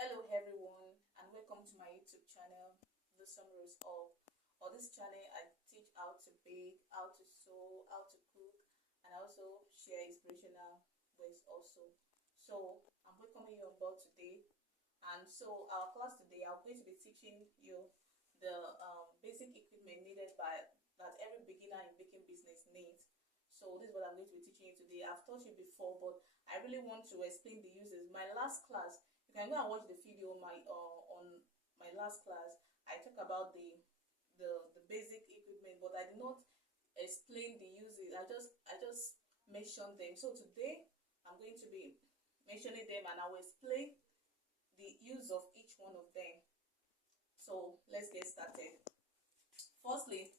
Hello everyone and welcome to my YouTube channel, The Summaries of. On this channel I teach how to bake, how to sew, how to cook, and I also share inspirational ways also. So I'm welcoming you on board today. And so our class today, I'm going to be teaching you the basic equipment needed by that every beginner in baking business needs. So this is what I'm going to be teaching you today. I've taught you before, but I really want to explain the uses. My last class, you can go and watch the video on my last class. I talk about the basic equipment, but I did not explain the uses. I just mentioned them. So today I'm going to be mentioning them, and I will explain the use of each one of them. So let's get started. Firstly,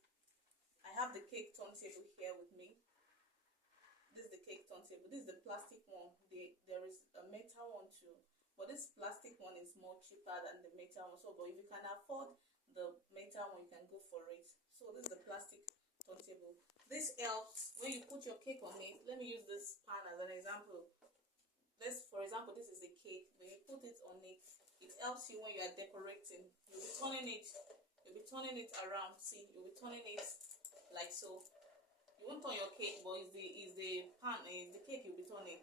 I have the cake turntable here with me. This is the cake turntable. This is the plastic one. There is a metal one too, but this plastic one is more cheaper than the metal one. So, but if you can afford the metal one, you can go for it. So this is the plastic turntable. This helps when you put your cake on it. Let me use this pan as an example. For example, this is a cake. When you put it on it, it helps you when you are decorating. You'll be turning it around. See, you'll be turning it like so. You won't turn your cake, but it's the cake you'll be turning.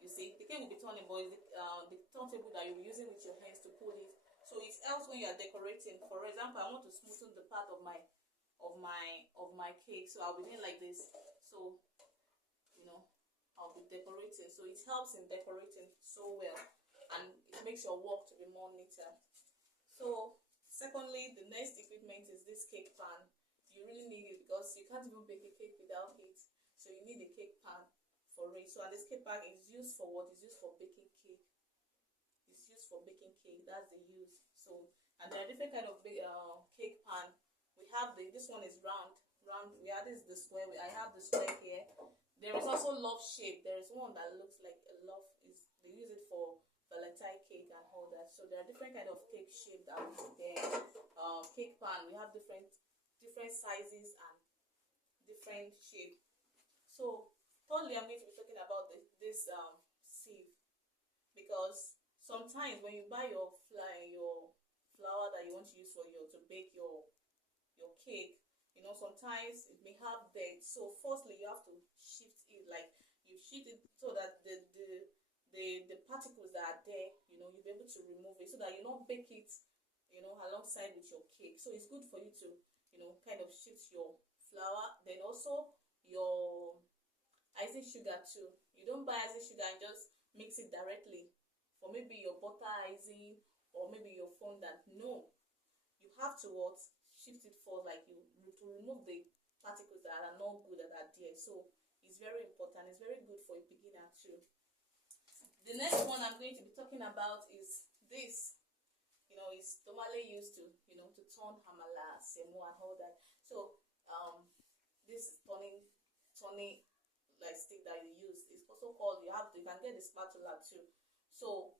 You see, the cake will be turning, but it's the turntable that you'll be using with your hands to pull it. So it helps when you are decorating. For example, I want to smoothen the part of my cake, so I'll be doing like this. So I'll be decorating. So it helps in decorating so well, and it makes your work to be more neater. So secondly, the next equipment is this cake pan. You really need it because you can't even bake a cake without it. So you need a cake pan for it. So and this cake pan is used for what? It's used for baking cake. It's used for baking cake. That's the use. So and there are different kind of cake pan. We have this one is round. We have the square. I have the square here. There is also love shape. There is one that looks like a love. They use it for Valentine cake and all that. So there are different kind of cake shape that there. Cake pan. We have different sizes and different shape. So thirdly, I'm going to be talking about this sieve, because sometimes when you buy your flour that you want to use to bake your cake, sometimes it may have dirt. So firstly, you have to shift it, like you shift it so that the particles that are there, you'll be able to remove it, so that you don't bake it alongside with your cake. So it's good for you to kind of shift your flour, then also your icing sugar too. You don't buy icing sugar and just mix it directly for maybe your butter icing or maybe your fondant. No, you have to shift it for to remove the particles that are not good, that are there. So it's very important. It's very good for a beginner too. The next one I'm going to be talking about is this. It's normally used to turn hamala, semo, and all that. So this turning like stick that you use is also called. You can get the spatula too. So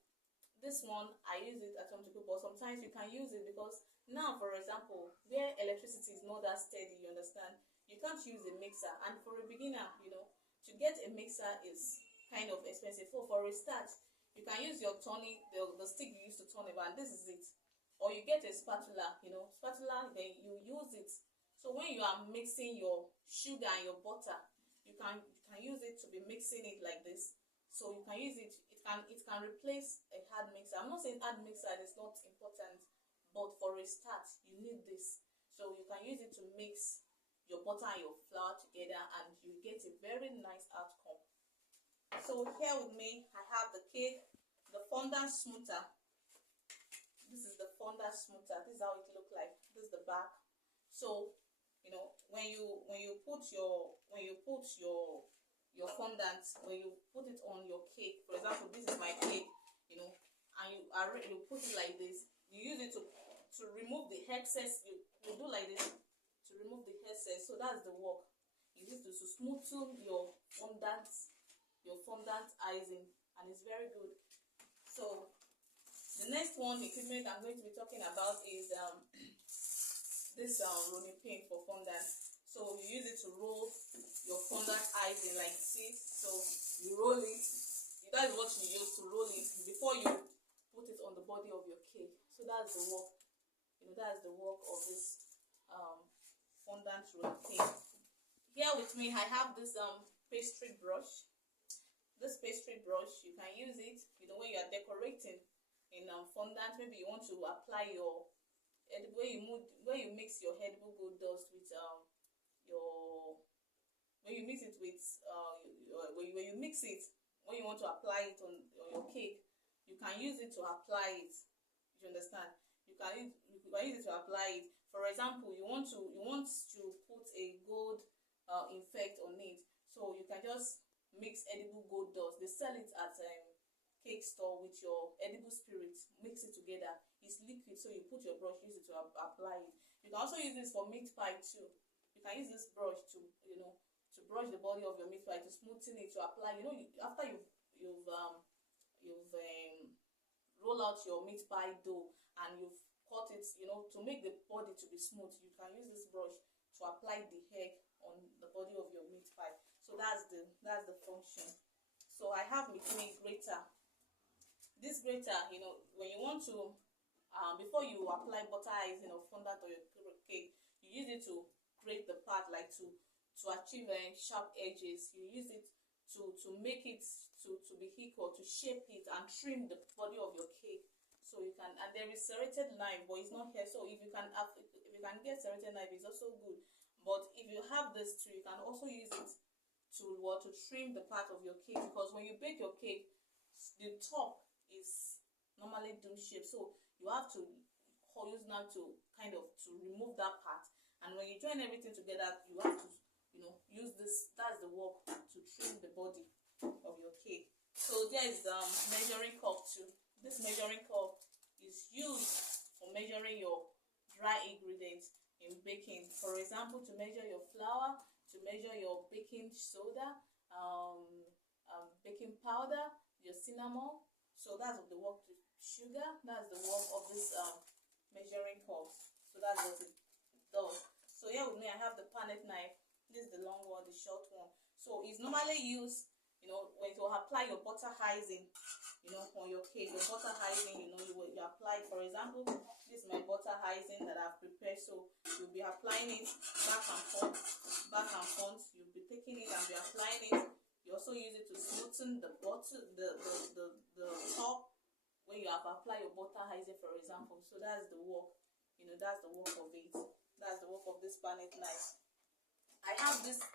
this one I use it at home to cook, but sometimes you can use it because now, for example, where electricity is not that steady, you understand, you can't use a mixer. And for a beginner, to get a mixer is kind of expensive. So for a start, you can use your the stick you used to turn about, and this is it. Or you get a spatula, then you use it. So when you are mixing your sugar and your butter, you can use it to be mixing it like this. So you can use it. It can replace a hard mixer. I'm not saying hard mixer is not important, but for a start, you need this. So you can use it to mix your butter and your flour together, and you get a very nice outcome. So here with me, I have the cake, the fondant smoother. This is the fondant smoother. This is how it looks like. This is the back. So when you put your fondant, when you put it on your cake, for example, this is my cake, and you put it like this. You use it to remove the excess. You do like this to remove the excess. So that's the work. You use it to smoothen your fondant icing, and it's very good. So the next equipment I'm going to be talking about is this rolling pin for fondant. So you use it to roll your fondant icing, like see. So you roll it. That is what you use to roll it before you put it on the body of your cake. So that's the work, that's the work of this fondant routine. Here with me, I have this pastry brush. This pastry brush, you can use it, when you are decorating in fondant. Maybe you want to apply your where you mix your edible gold dust with when you mix it with when you mix it, when you want to apply it on your cake, you can use it to apply it. You understand? You can use it to apply it. For example, you want to put a gold effect on it, so you can just mix edible gold dust. They sell it at cake store with your edible spirit. Mix it together. It's liquid, so you put your brush, use it to apply it. You can also use this for meat pie too. You can use this brush to to brush the body of your meat pie, to smoothen it, to apply. After you've roll out your meat pie dough and you've cut it, to make the body to be smooth, you can use this brush to apply the egg on the body of your meat pie. So that's the function. So I have with me grater. This grater, when you want to before you apply butter icing or fondant on your cake, you use it to grate the part, like to achieve sharp edges. You use it to make it to be equal, to shape it and trim the body of your cake. So you can, and there is serrated knife, but it's not here. So if you can get serrated knife, it's also good. But if you have this too, you can also use it to trim the part of your cake, because when you bake your cake, the top is normally dome shape, so you have to use now to kind of to remove that part. And when you join everything together, you have to use this. That's the work to trim the body of your cake. So there is measuring cup too. This measuring cup is used for measuring your dry ingredients in baking. For example, to measure your flour, to measure your baking soda, baking powder, your cinnamon. So that's the work to sugar. That's the work of this measuring cup. So that's what it does. So here with me, I have the Palet knife. This is the long one, the short one. So it's normally used, when you apply your butter icing, on your cake. Your butter icing, you apply. For example, this is my butter icing that I've prepared. So you'll be applying it back and forth, back and forth. You'll be taking it and be applying it. You also use it to smoothen the butter, the top when you have applied your butter icing, for example. So that's the work. That's the work of it. That's the work of this Palet knife. I have this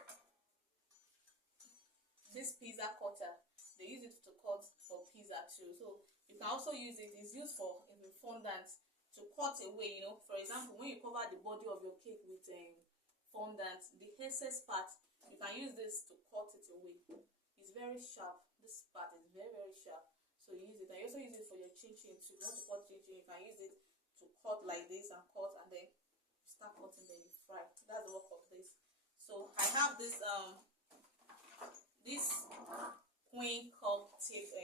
pizza cutter. They use it to cut for pizza too. So you can also use it. It's used for fondant, to cut away. For example, when you cover the body of your cake with fondant, the excess part, you can use this to cut it away. It's very sharp. This part is very, very sharp. So you use it. And you also use it for your chin-chin too. If you want to cut chin-chin, you can use it to cut like this and cut, and then you start cutting, then you fry. So that's the work of this. So I have this queen cupcake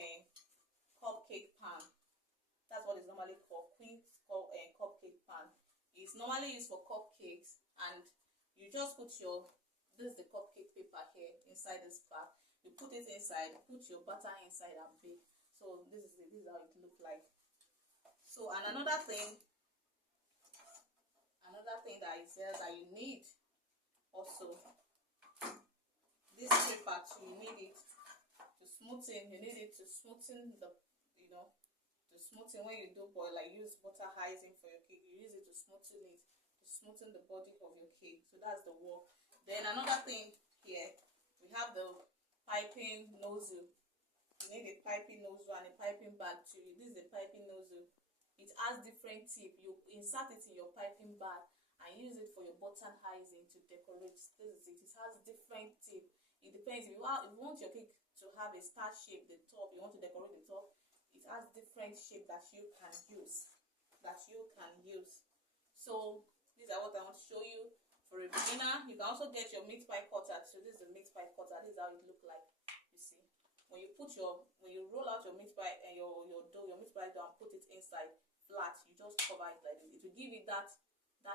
pan. That's what it's normally called, queen cupcake pan. It's normally used for cupcakes, and you just put this is the cupcake paper here inside this bag. You put it inside, put your butter inside and bake. So this is how it looks like. So, and another thing that is there that you need also, this paper too, you need it to smoothen. You need it to smoothen the, to smoothen when you do boil, like use butter icing for your cake. You use it to smoothen the body of your cake. So that's the work. Then another thing here, we have the piping nozzle. You need a piping nozzle and a piping bag too. This is a piping nozzle. It has different tip. You insert it in your piping bag and use it for your butter icing to decorate. This is it. It has different tip. It depends. If you want your cake to have a star shape, the top, you want to decorate the top, it has different shape that you can use. So these are what I want to show you. For a beginner, you can also get your meat pie cutter. So this is the meat pie cutter. This is how it looks like. You see, when you roll out your meat pie and your dough, your meat pie dough, and put it inside flat, you just cover it like this. It will give it that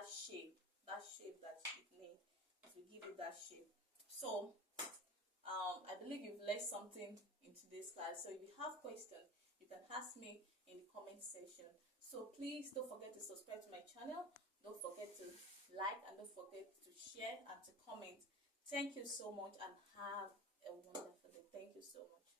shape that it needs. It will give it that shape. So I believe you've learned something in today's class. So if you have questions, you you can ask me in the comment section. So please don't forget to subscribe to my channel, don't forget to like, and don't forget to share and to comment. Thank you so much and have a wonderful day. Thank you so much.